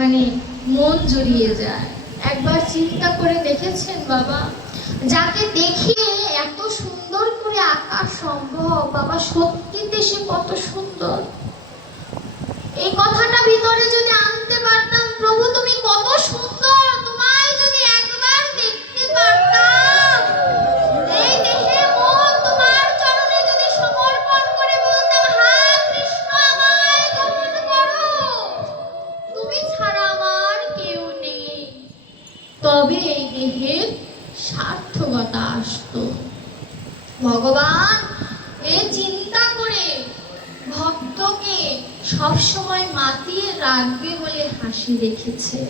মানে মন জড়িয়ে যায়। একবার চিন্তা করে দেখেছেন বাবা? যাকে দেখে এত সুন্দর করে আঁকা সম্ভব, বাবা সত্যিতে সে কত সুন্দর। এই কথাটা ভিতরে যদি আনতে পারতাম, প্রভু তুমি কত সুন্দর। তোমায় যদি একবার দেখতে পারতাম। ভগবান, এ চিন্তা করে ভক্তকে সবসময় মাতিয়ে রাখবে বলে হাসি রেখেছে।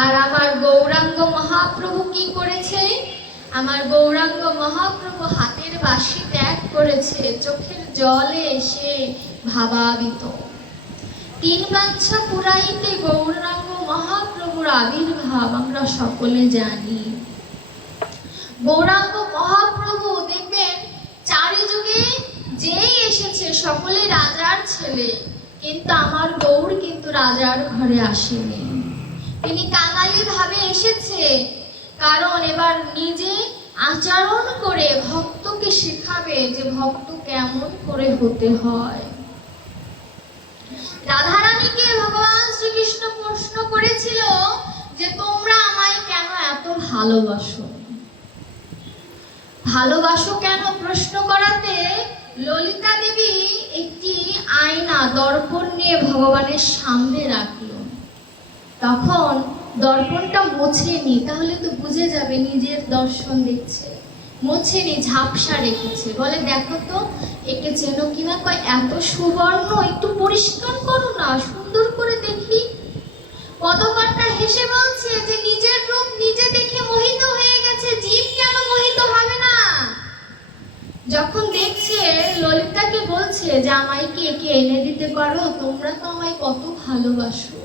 আর আমার গৌরাঙ্গ মহাপ্রভু কি করেছে? আমার গৌরাঙ্গ মহাপ্রভু হাতের বাঁশি ত্যাগ করেছে, চোখের জলে এসে ভাবাবিত। তিন বাচ্চা পুরাইতে গৌরাঙ্গ মহাপ্রভুর আবির্ভাব আমরা সকলে জানি। গৌরাঙ্গ মহাপ্রভু দেখবেন চারিযুগে যেই এসেছে সকলে রাজার ছেলে, কিন্তু আমার গৌর কিন্তু রাজার ঘরে আসেনি। তিনি কাঙালি ভাবে এসেছে, কারণ এবার নিজে আচরণ করে ভক্তকে শেখাবে যে ভক্ত কেমন করে হতে হয়। রাধারানীকে ভগবান শ্রীকৃষ্ণ প্রশ্ন করেছিল যে, তোমরা আমায় কেন এত ভালোবাসো? ভালোবাসো কেন প্রশ্ন করাতে ললিতা দেবী একটি আয়না, দর্পণ নিয়ে ভগবানের সামনে রাখল। তখন দর্পণটা মোছেনি, তাহলে তো বুঝে যাবে নিজের দর্শন দেখছে মোছেনি, ঝাপসা রেখেছে। বলে, দেখো তো, একে চেনো কিনা? কয়, এত সুবর্ণ, একটু পরিষ্কার করো না, সুন্দর করে দেখি। পদকর্তা হেসে বলছে যে, নিজের রূপ নিজে দেখে মোহিত হয়ে গেছে, জীব কেন মোহিত হবে না? যখন দেখছে, ললিতাকে বলছে যে আমায় কি একে এনে দিতে পারো? তোমরা তো আমায় কত ভালোবাসো।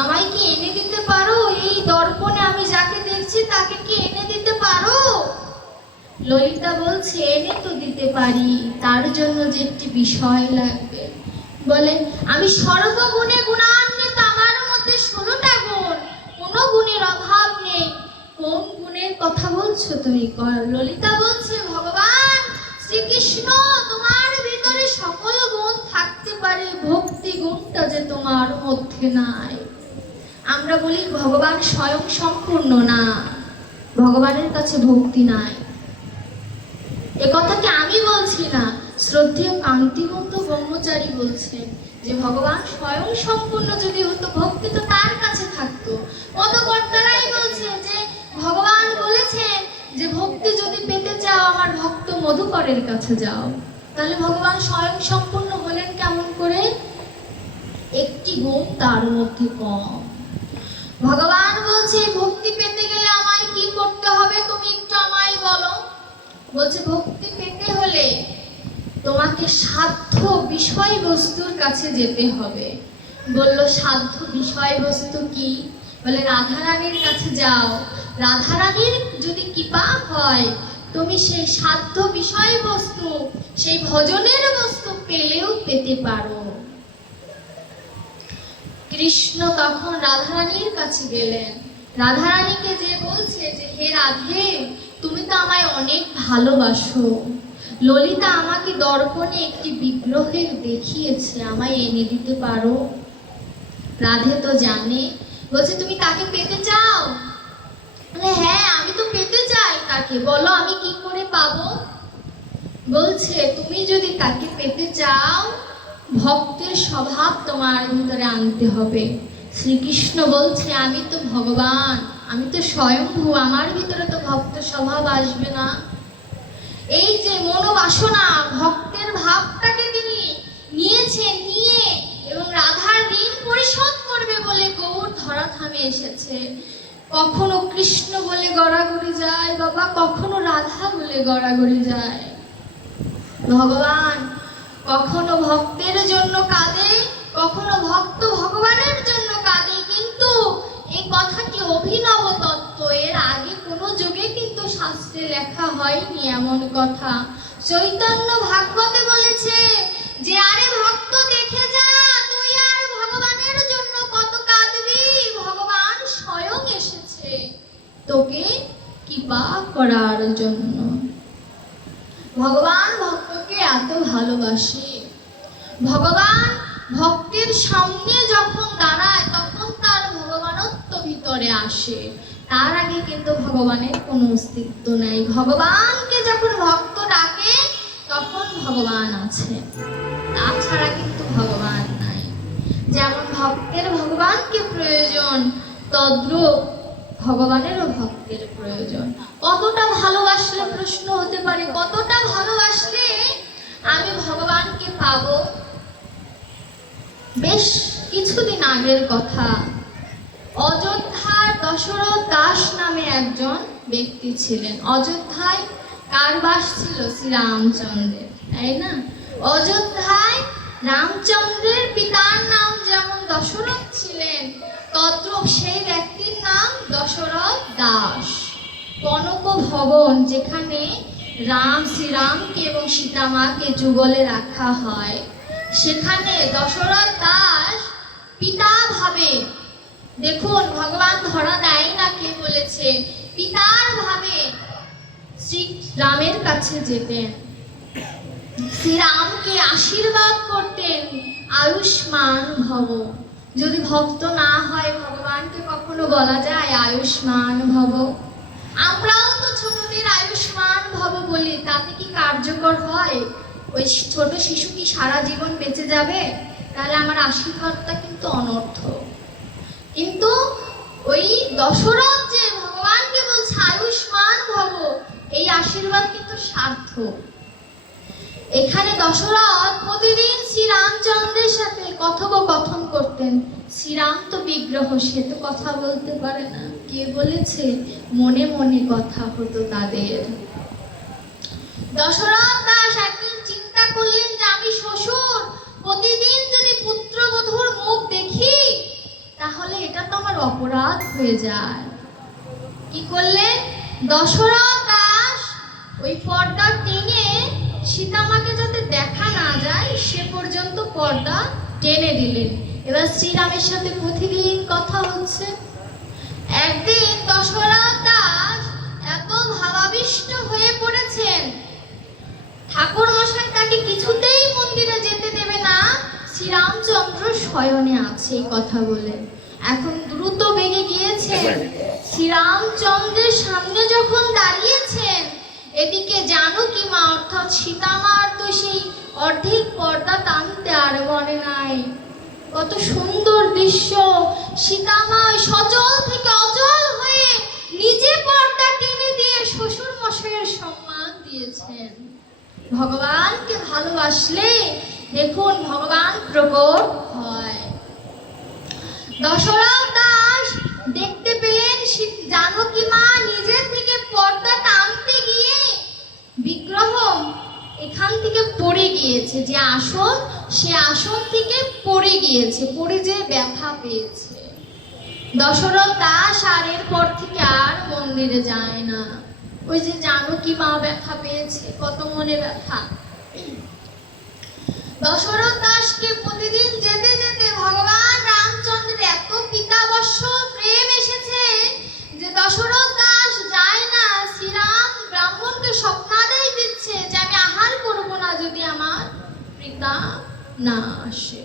আমায় কি এনে দিতে পারো? এই দর্পণে আমি যাকে দেখছি, তাকে কি এনে দিতে পারো? ললিতা বলছে, এনে তো দিতে পারি, তার জন্য যে একটি বিষয় লাগবে। বলে, আমি সর্বগুণে গুণান্বিত, আমার মধ্যে ষোলোটা গুণ। কোনো গুণের অভাব নেই। কোন গুণের কথা বলছো তুমি? ললিতা বলছে, ভগবান শ্রীকৃষ্ণ, তোমার ভিতরে সকল গুণ থাকতে পারে, ভক্তি গুণটা যে তোমার মধ্যে নাই। আমরা বলি, ভগবান স্বয়ং সম্পূর্ণ না, ভগবানের কাছে ভক্তি নাই। এ কথাকে আমি বলছি না? শ্রদ্ধেয় কান্তিবন্ত ব্রহ্মচারী বলছেন যে, ভগবান স্বয়ং সম্পূর্ণ যদি হতো, ভক্তি তো তার কাছে থাকতো। পদকর্তারাই বলছে যে, ভগবান বলেছেন যে ভক্তি যদি পেতে চাও, আমার ভক্ত মধুকরের কাছে যাও। তাহলে ভগবান স্বয়ং সম্পূর্ণ হলেন কেমন করে? একটি গুণ তার মধ্যে কম। ভগবান বলছে, ভক্তি পেতে গেলে আমায় কি করতে হবে? তুমি একটু আমায় বলো। বলছে, ভক্তি পেতে হলে তোমাকে সাধ্য বিষয়বস্তুর কাছে যেতে হবে। বলল, সাধ্য বিষয়বস্তু কি? বলে, রাধারানীর কাছে যাও। রাধারানীর যদি কৃপা হয়, তুমি সেই সাধ্য বিষয়বস্তু সেই ভজনের বস্তু পেলেও পেতে পারো। কৃষ্ণ তখন রাধারানীর কাছে গেলেন। রাধারানীকে যে বলছে যে, হে রাধে, তুমি তো আমায় অনেক ভালোবাসো। ললিতা আমাকে দর্পণে একটি বিগ্রহের দেখিয়েছে, আমায় এনে দিতে পারো? রাধে তো জানে বলছে, তুমি তাকে পেতে চাও? হ্যাঁ আমি তো পেতে চাই তাকে। বলো, আমি কি করে পাবো? বলছে, তুমি যদি তাকে পেতে চাও, ভক্তের স্বভাব তোমার ভিতরে আনতে হবে। শ্রীকৃষ্ণ বলছে, আমি তো ভগবান, আমি তো স্বয়ংভূ আমার ভিতরে তো ভক্ত স্বভাব আসবে না। এই যে মনোবাসনা, ভক্তের ভাবটাকে তিনি নিয়েছেন নিয়ে এবং রাধার ঋণ পরিশোধ করবে বলে গৌর ধরা থামে এসেছে। কখনো কৃষ্ণ বলে গড়াগড়ি যায়, বাবা, কখনো রাধা বলে গড়াগড়ি যায়। ভগবান, কখনো ভক্তের জন্য কাঁদে, কখনো ভক্ত ভগবানের জন্য কাঁদে, কিন্তু এই কথাটি অভিনব তত্ত্ব। এর আগে কোনো যুগে কিন্তু শাস্ত্রে লেখা হয়নি এমন কথা। চৈতন্য ভাগবতে বলেছে যে, আরে ভক্ত দেখে যা তুই আর ভগবানের জন্য কত কাঁদবি ভক্তকে কৃপা করার জন্য। ভগবান ভক্তকে এত ভালোবাসে। ভগবান ভক্তের সামনে যখন দাঁড়ায়, তখন তার ভগবানত্ব ভিতরে আসে। তার আগে কিন্তু ভগবানের কোনো অস্তিত্ব নেই। ভগবানকে যখন ভক্ত ডাকে, তখন ভগবান আছে। তাছাড়া কিন্তু ভগবান নাই। যেমন ভক্তের ভগবানকে প্রয়োজন, তদ্রূপ ভগবানেরও ভক্তের প্রয়োজন। কতটা ভালোবাসলে প্রশ্ন হতে পারে, কতটা ভালোবাসলে আমি ভগবানকে পাব? বেশ কিছুদিন আগের কথা। অযোধ্যার দশরথ দাস নামে একজন ব্যক্তি ছিলেন। অযোধ্যায় কার বাস ছিল? শ্রীরামচন্দ্রের তাই না? অযোধ্যায় রামচন্দ্রের পিতার নাম যেমন দশরথ ছিলেন, তদ্রূপ সেই ব্যক্তির নাম দশরথ দাস। কনক ভবন যেখানে রাম শ্রীরামকে এবং সীতামাকে যুগলে রাখা হয়। সেখানে দশরথ দাস পিতা ভাবে, দেখুন ভগবান ধরা দেয় না কে বলেছে, পিতার ভাবে শ্রী রামের কাছে যেতেন। শ্রীরামকে আশীর্বাদ করতেন আয়ুষ্মান ভব। যদি ভক্ত না হয়, ভগবানকে কখনো বলা যায় আয়ুষ্মান ভব? আমরাও তো ছোটদের আয়ুষ্মান ভব বলি, তাতে কি কার্যকর হয়? ওই ছোট শিশু কি সারা জীবন বেঁচে যাবে? তাহলে আমার আশীর্বাদটা কিন্তু অনর্থ। কিন্তু ওই দশরথ যে ভগবানকে বলছে আয়ুষ্মান ভব এই আশীর্বাদ কিন্তু সার্থক। এখানে দশরথ প্রতিদিন শ্রীরামচন্দ্রের সাথে কথোপকথন করতেন। শ্রীরাম তো বিগ্রহ, সে তো কথা বলতে পারে না। কে বলেছে? মনে মনে কথা হতো তাদের। দশরথ দাস একদিন চিন্তা করলেন যে, আমি শ্বশুর, প্রতিদিন যদি পুত্রবধূর মুখ দেখি, তাহলে এটা তো আমার অপরাধ হয়ে যায়। কি করলেন? দশরথ দাস ওই পর্দা টেনে সীতামাকে যাতে দেখা না যায়, সে পর্যন্ত পর্দা টেনে দিলেন। এবার শ্রীরামের সাথে প্রতিদিন কথা হচ্ছে। একদিন দশরথ দাস এত ভাবাবিষ্ট হয়ে পড়েছেন। ঠাকুর মশাই তাকে কিছুতেই মন্দিরে যেতে দেবে না। শ্রীরামচন্দ্র শয়নে আছে এই কথা বলে। এখন দ্রুত বেগে গিয়েছেন। শ্রীরামচন্দ্রের সামনে যখন দাঁড়িয়েছেন এদিকে জানকী মা অর্থাৎ সীতামার তো সেই অর্ধেক পর্দা টানতে আর মনে নাই। কত সুন্দর দৃশ্য। সীতামা ওই সচল থেকে অচল হয়ে নিজে পর্দা টেনে দিয়ে শ্বশুর মশাইয়ের সম্মান দিয়েছেন। ভগবানকে ভালোবাসলে দেখুন ভগবান প্রকট হয়। দশরথ দাস দেখতে পেলেন জানকী মা নিজের থেকে পর্দা টানতে গিয়ে বিগ্রহ এখান থেকে পড়ে গিয়েছে, যে আসন সে আসন থেকে পড়ে গিয়েছে, পড়ে যে ব্যথা পেয়েছে। দশরথ দাস আর এরপর থেকে আর মন্দিরে যায় না। ওই যে জানকী মা ব্যথা পেয়েছে? কত মনে ব্যথা? দশরথ দাসকে প্রতিদিন যেতে যেতে ভগবান রামচন্দ্রের এত পিতাবর্ষ প্রেম এসেছে যে দশরথ দাস যায় না, শ্রীরাম ব্রাহ্মণকে স্বপ্নাদেশ দিচ্ছে করব না যদি আমার পিতা না আসে।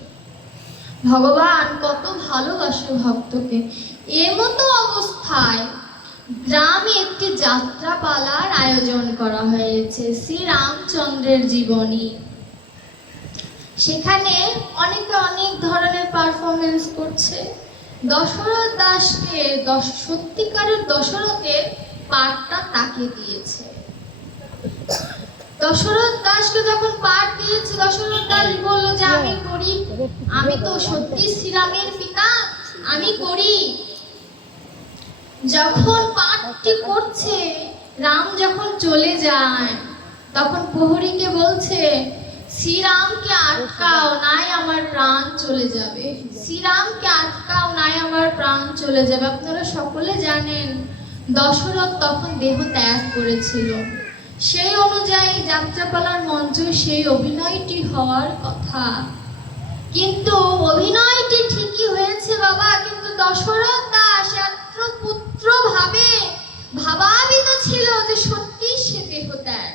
ভগবান কত ভালোবাসে ভক্তকে। এমতো অবস্থায় গ্রামে একটি যাত্রাপালার আয়োজন করা হয়েছে শ্রী রামচন্দ্রের জীবনী। সেখানে অনেকে অনেক ধরনের পারফরমেন্স করছে। দশরথ দাসকে দশ সত্যিকারের দশরথের পাঠটা তাকে দিয়েছে। দশরথ দাসকে যখন পাঠ দিয়েছে, দশরথ দাস বলল যে, আমি করি। আমি তো সত্যি শ্রীরামের পিতা। আমি করি। যখন পাঠটি করছে, রাম যখন চলে যায়, তখন প্রহরীকে বলছে, শ্রীরামকে আটকাও, নাই আমার প্রাণ চলে যাবে। শ্রীরামকে আটকাও, নাই আমার প্রাণ চলে যাবে। আপনারা সকলে জানেন, দশরথ তখন দেহ ত্যাগ করেছিল। সেই অনুযায়ী যাত্রাপালার মঞ্চ সেই অভিনয়টি হওয়ার কথা। কিন্তু অভিনয়টি ঠিকই হয়েছে বাবা, কিন্তু দশরথ দাস এত্র পুত্র ভাবে ভাবাবিত ছিল যে সত্যি সে দেহ ত্যাগ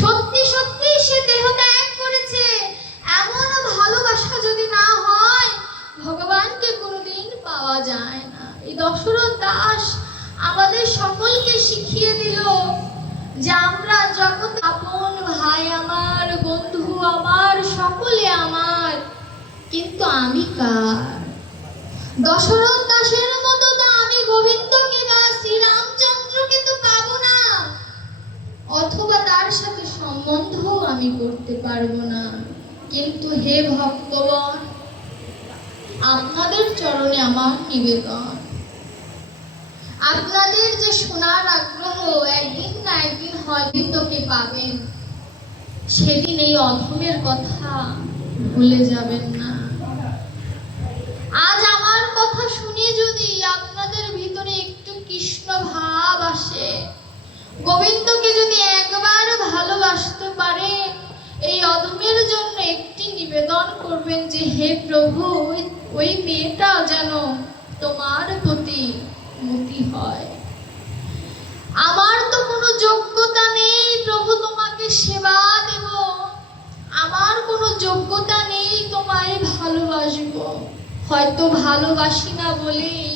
সত্যি সত্যি সে দেহ ত্যাগ করেছে। এমন ভালোবাসা যদি না হয়, ভগবানকে কোনোদিন পাওয়া যায় না। এই দশরথ দাস আমাদের সকলকে শিখিয়ে দিল যে আমরা জগৎ আপন, ভাই আমার, বন্ধু আমার, সকলে আমার। কিন্তু আমি কার? দশরথ দাসের মতো তো আমি গোবিন্দকে বা শ্রীরামচন্দ্রকে তো পাবো না। অথবা তার সাথে সম্বন্ধ আমি করতে পারব না। কিন্তু হে ভক্তগণ, আপনাদের চরণে আমার নিবেদন। আপনাদের যে শোনার আগ্রহ একদিন না একদিন হয়তো তোকে পাবেন। সেদিন এই অধমের কথা ভুলে যাবেন না। আজ আমার কথা শুনে যদি আপনাদের ভিতরে একটু কৃষ্ণ ভাব আসে, গোবিন্দকে যদি একবার ভালোবাসতে পারে, এই অধমের জন্য একটি নিবেদন করবেন যে, হে প্রভু ওই- মেয়েটা যেন তোমার প্রতি হয়। আমার তো কোনো যোগ্যতা নেই, প্রভু তোমাকে সেবা দেব। আমার কোনো যোগ্যতা নেই, তোমায় ভালোবাসবো। হয়তো ভালোবাসি না বলেই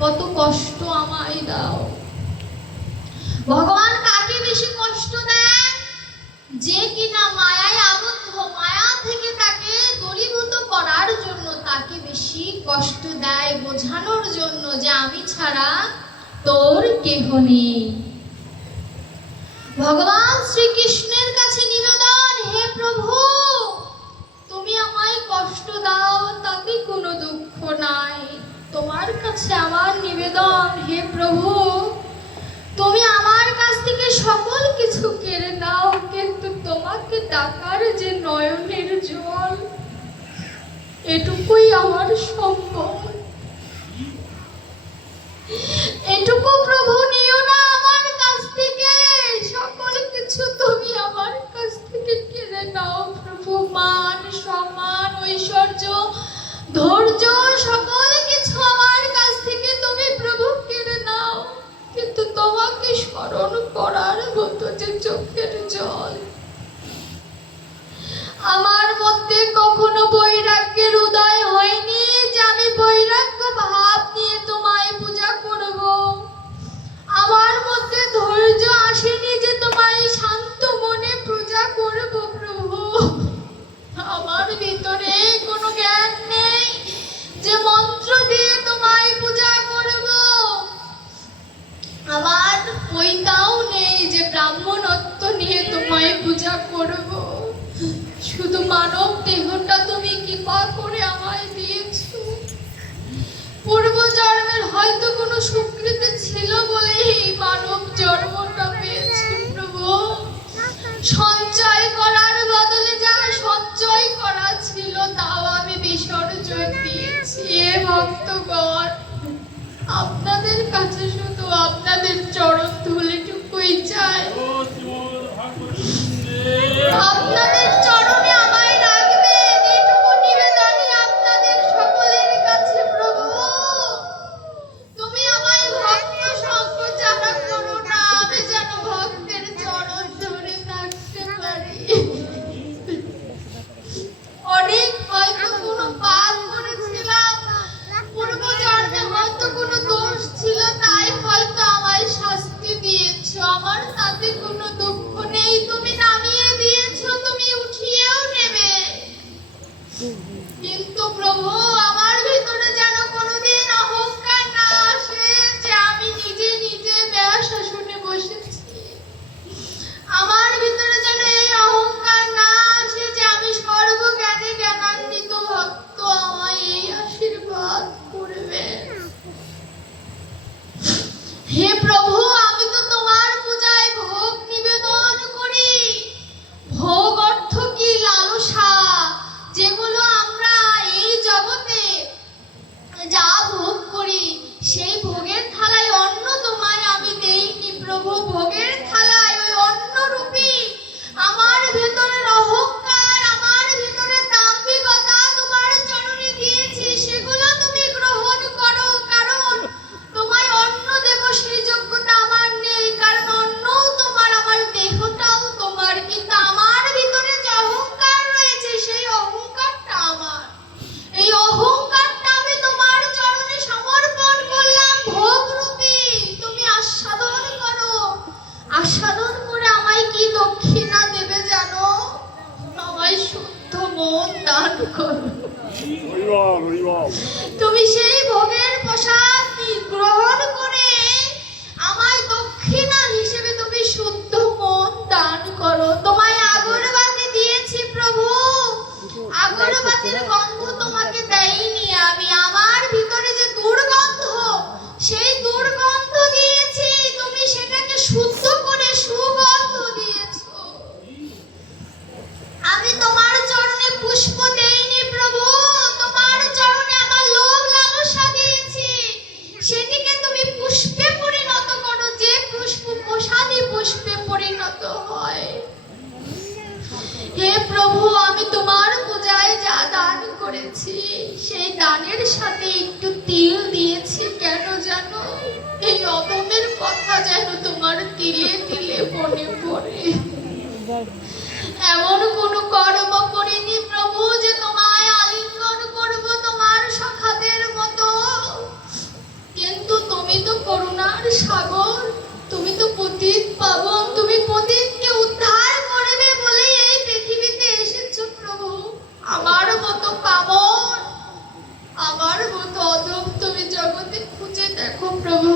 কত কষ্ট আমায় দাও। ভগবান কাকে বেশি কষ্ট দেন যে কিনা মায়ায় আবদ্ধ, মায়া থেকে তাকে দূরীভূত করার জন্য তাকে বেশি কষ্ট দেয় বোঝানোর জন্য যে আমি ছাড়া তোর কেহ নেই। ভগবান শ্রীকৃষ্ণের কাছে নিবেদন, হে প্রভু, তুমি আমায় কষ্ট দাও, তাতে কোনো দুঃখ নাই। তোমার কাছে আমার নিবেদন, হে প্রভু। থেকে সকল কিছু কেড়ে নাও, কিন্তু তোমাকে ডাকার যে নয়নের জল, এটুকুই আমার সম্ভব এটুকু প্রভু নিও না আমার কাছ থেকে। সকল কিছু তুমি আমার কাছ থেকে কেড়ে নাও প্রভু। মান, সম্মান, ঐশ্বর্য, ধৈর্য, সকল তোমাকে স্মরণ করার মতো যে চোখের জল। আমার মধ্যে কখনো আপনাদের কাছে শুধু আপনাদের চরণ ধুলিটুকুই চাই আপনাদের প্রভু ভোগের সেই দানের সাথে একটু তিল দিয়েছি, কেন জানো? এই অদমের কথা যেন তোমার তিলে তিলে মনে পড়ে। এমন কোন কর্ম করিনি প্রভু যে তোমায় আলিঙ্গন করব তোমার সখাদের মতো। কিন্তু তুমি তো করুণার সাগর, তুমি তো পতিত পাবন, তুমি পতিতকে উদ্ধার করবে বলে এই পৃথিবীতে এসেছ প্রভু। আমার মতো পাবন। আমার মতো অদম তুমি জগতে খুঁজে দেখো প্রভু।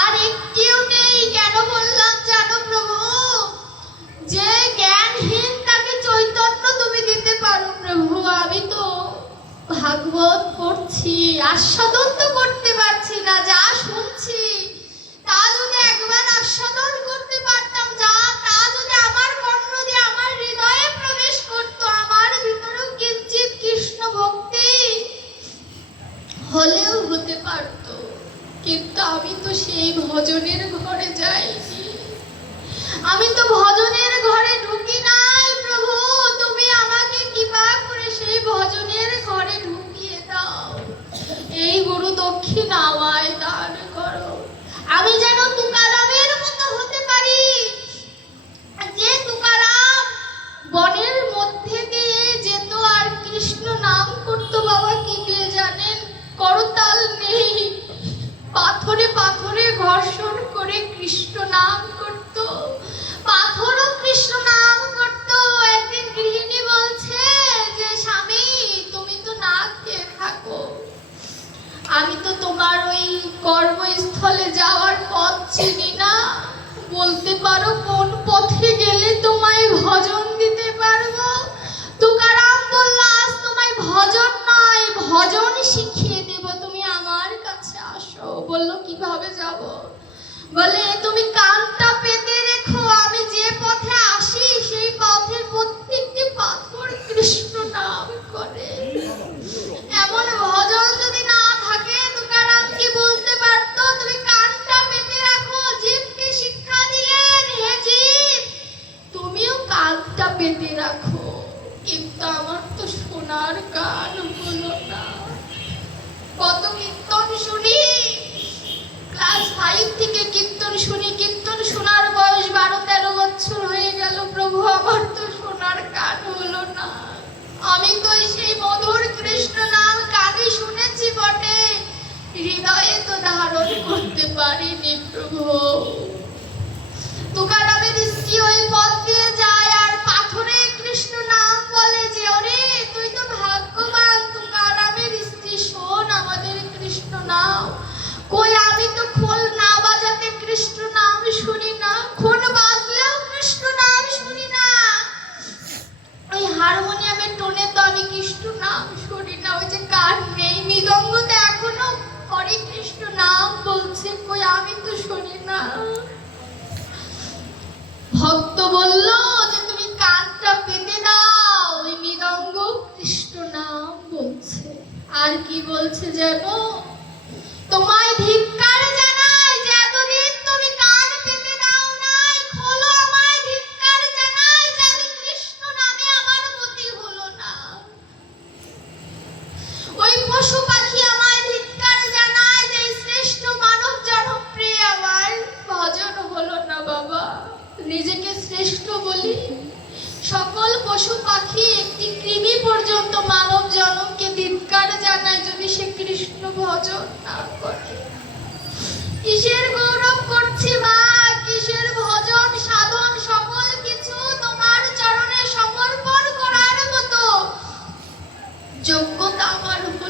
আর একটিও নেই, কেন বললাম জানো প্রভু? যে জ্ঞানহীন তাকে চৈতন্য তুমি দিতে পারো প্রভু, আমি তো ভাগবত পড়ছি, আস্বাদন তো করতে পারছি না, যা শুনছি, তা যদি একবার আস্বাদন করতে হলেও হতে পারত, কিন্তু আমি তো সেই ভজনের ঘরে যাইনি। আমি তো ভজনের ঘরে ঢুকি নাই, প্রভু। তুমি আমাকে কৃপা করে সেই ভজনের ঘরে ঢুকিয়ে দাও। এই গুরু দক্ষিণ আওয়ায় দান করো। আমি যেন তুকারামের মতো করতাল নেই। পাথরে পাথরে ঘর্ষণ করে কৃষ্ণ নাম করত। পাথরও কৃষ্ণ নাম করত। একদিন গৃহিণী বলছে যে, স্বামী, তুমি তো না খেয়ে থাকো। আমি তো তোমার ওই কর্মস্থলে যাওয়ার পথ চিনি না। বলতে পারো কোন পথে গেলে তোমায় ভজন দিতে পারব? বলে তো ধারণ করতে পারিনি, প্রভু। তুকারামের স্ত্রী ওই পথ দিয়ে যায়, আর পাথরে কৃষ্ণ নাম বলে যে, ওরে, তুই তো ভাগ্যবান তুকারামের স্ত্রী শোন আমাদের কৃষ্ণ নাম। কই আমি তো খোল না বাজাতে কৃষ্ণ নাম শুনি না, খোল বাজলেও কৃষ্ণ নাম শুনি না। ওই হারমোনিয়ামের টোনে তো আমি কৃষ্ণ নাম শুনি না, ওই যে কান নেই মৃদঙ্গতে এখনও হরে কৃষ্ণ নাম বলছে কই আমি তো শুনি না। ভক্ত বলল যে তুমি কানটা পেতে দাও, ওই মৃদঙ্গ কৃষ্ণ নাম বলছে। আর কি বলছে যেন তোমায় ধিক্কার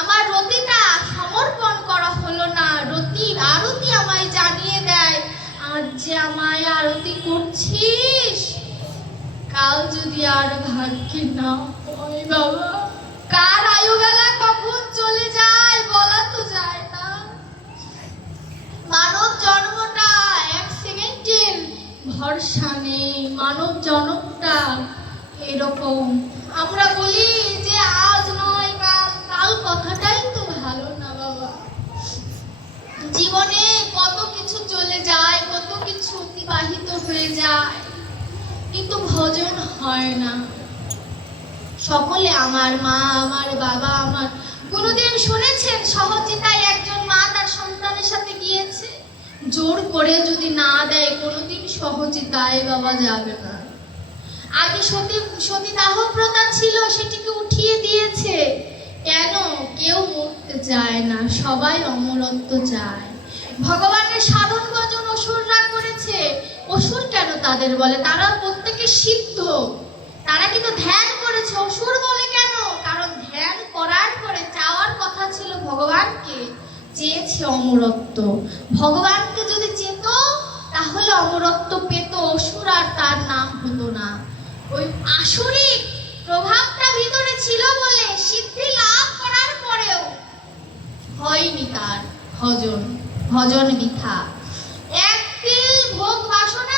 আমার রতিটা সমর্পণ করা হলো না। রতি আরতি আমায় জানিয়ে দেয় আর যে আমায় আরতি করছিস, কাল যদি আর ভাগ্যে না হয় বাবা, কার আয়ুবেলা কখন চলে যায় বলা তো যায় না? মানব জন্মটা এক সেকেন্ডের ভরসা নেই। মানব জন্মটা এরকম। আমরা বলি কথাটাই তো ভালো না বাবা। জীবনে কত কিছু চলে যায়, কত কিছু অতিবাহিত হয়ে যায়, কিন্তু ভজন হয় না। সকলে আমার মা, আমার বাবা, আমার কোনোদিন শুনেছেন সহজিতায় একজন মা তার সন্তানের সাথে গিয়েছে। জোর করে যদি না দেয়, কোনোদিন সহজিতায় বাবা যাবে না। আগে সতী সতীদাহ প্রথা ছিল, সেটিকে উঠিয়ে দিয়েছে। কেন কেউ মরতে চায় না, সবাই অমরত্ব চায়। ভগবানের সাধন ভজন অসুররা করেছে, অসুর কেন তাদের বলে? তারা প্রত্যেকে সিদ্ধ। তারা কিন্তু ধ্যান করেছে, অসুর বলে কেন? কারণ ধ্যান করার পরে চাওয়ার কথা ছিল ভগবানকে, চেয়েছে অমরত্ব। ভগবানকে যদি চেত, তাহলে অমরত্ব পেত, অসুর আর তার নাম হতো না। ওই আসরিক প্রভাবটা ভিতরে ছিল বলে সিদ্ধি লাভ করার পরেও। হয়নি তার ভজন ভজন মিথ্যা। এক তিল ভোগ বাসনা